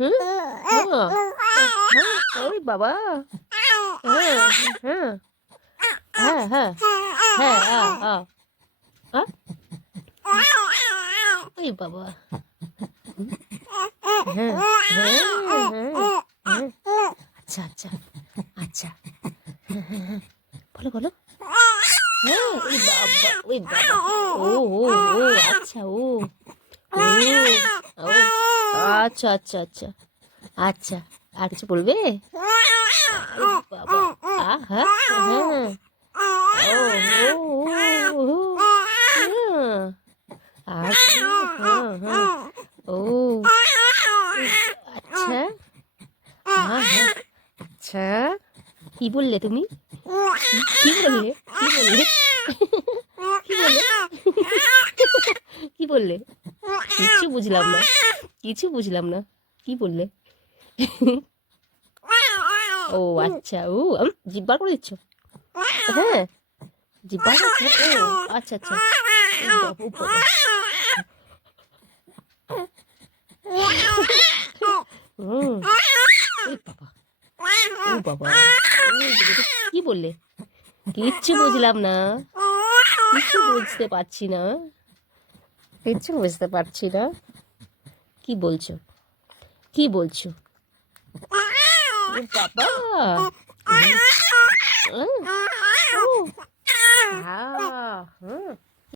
হুম, ওই বাবা, হ্যাঁ, হ্যাঁ, হ্যাঁ, হ্যাঁ, হ্যাঁ, আ, ওই বাবা, হ্যাঁ, হ্যাঁ, হ্যাঁ, হ্যাঁ, আচ্ছা, আচ্ছা, আচ্ছা, হ্যাঁ, হ্যাঁ, হ্যাঁ, বলো, বলো, হ্যাঁ, ওই বাবা, ও, ও, ও, আচ্ছা, ও, ও, ও, আচ্ছা, আচ্ছা, আচ্ছা, আচ্ছা, আর কিছু বলবে? আরে বাবা, হ্যাঁ, হ্যাঁ, ও, ও, ও, হ্যাঁ, আচ্ছা, হ্যাঁ, হ্যাঁ, ও, আচ্ছা, হ্যাঁ, হ্যাঁ, আচ্ছা, কি বললে তুমি? কি বললে? কি বললে? কি বললে? কি বললে? কিছু বুঝলাম না, কিছু বুঝলাম না, কি বললে? ও আচ্ছা, ও জিভ বার করে দিচ্ছ? হ্যাঁ, জিভ বার করছো? ও আচ্ছা, আচ্ছা, ও বাবা, ও বাবা, হুম, ওই বাবা, ও বাবা, কি বললে? কিচ্ছু বুঝলাম না, কিছু বুঝতে পারছি না, কিচ্ছু বুঝতে পারছি না, কি বলছো? কি বলছো? ও বাবা, হুম, ও, ও, হুম।